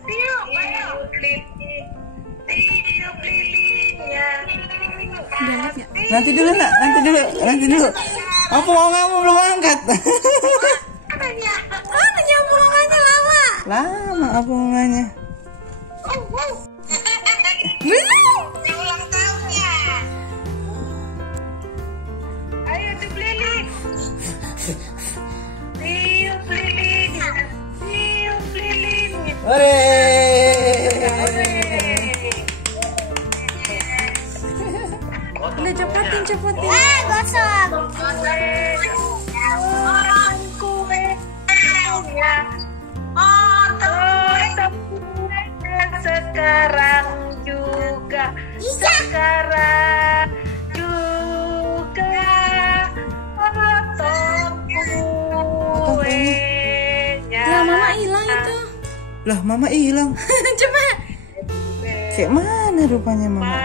Tiup, ayo. Tiup lilinnya. Nanti dulu nak, nanti dulu. Apa kamu belum angkat? Mana pulangannya lama? Lama apa bunganya? Belum. Ulang tahunnya. Ayo tiup lilin. Tiup lilinnya. Tiup lilinnya. Hore! Udah cepetin. Gosok. Sekarang juga. Potong kuenya. Lah mama hilang itu. Lah mama hilang. Coba. Kayak mana rupanya mama?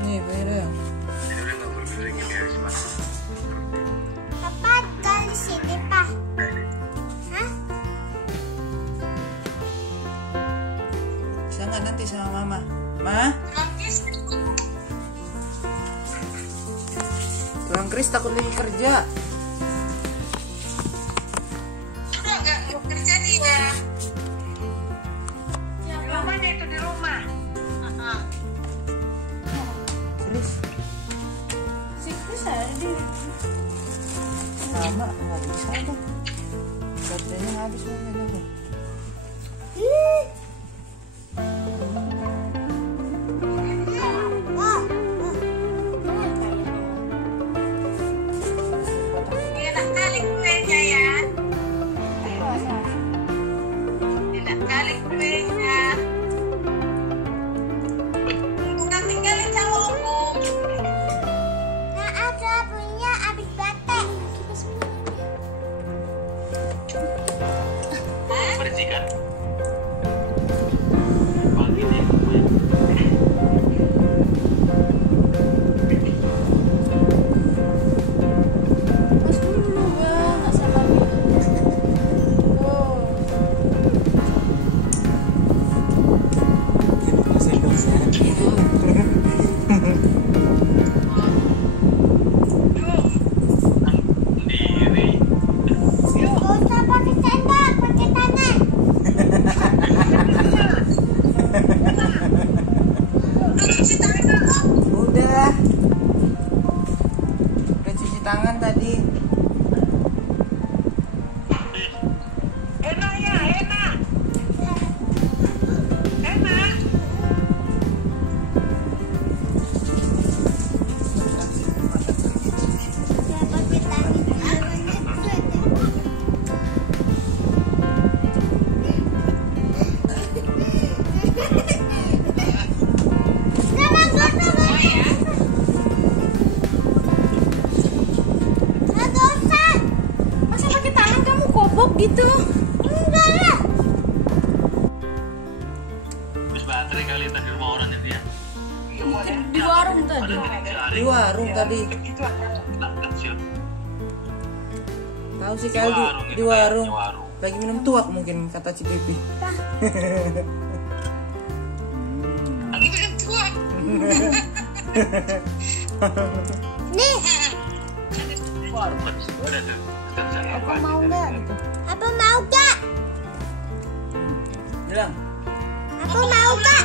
Nih, Vera. Papa dari sini, Pak. Hah? Bisa nggak nanti sama mama? Ma? Tulang Kris takut lagi kerja. Udah nggak kerja nih ya? Mamanya itu di rumah. Kris, Si Chris ada di. lama nggak bisa tuh. Baterainya habis mungkin tuh. Enak kali kuenya ya. Enak kali kuenya. Udah tinggalin sama Om. Nggak ada punya abis batek. Bersihkan. Mas dulu bang, nggak sabar gitu. Oh. Sendiri. Nggak usah pakai sendok, pakai tangan. Cuci tangan dulu. Udah cuci tangan tadi. Enak ya, enak. Enak. Masa pakai tangan kamu kobok gitu? Enggak lah. Terus baterai kali tadi rumah orang itu ya. Di warung tadi. Di warung tadi. Kecil. Tahu sih kali di warung. Lagi minum tuak mungkin kata Cipipi. Lagi minum tuak. Nih. Udah tuh. Apa mau nggak gitu? Apa mau gak? Bilang. Apa mau gak?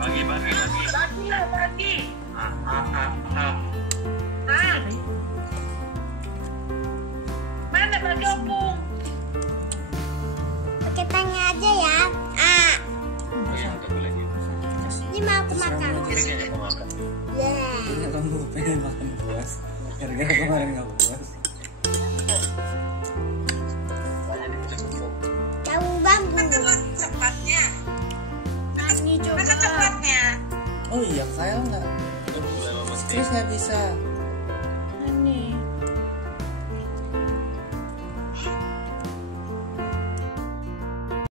Bagi. Bagi lah, bagi. Mana bagi opung? Pakai tangan aja ya. Ini mau kemana? makan. Kayaknya mau makan. Iya, kamu pengen makan puas. Gara-gara kemarin nggak puas. Banyak di pucuk pupuk. Tahu bambu. Ini coba. Oh iya, saya nggak. Itu dulu emang mesti. Terus nggak bisa.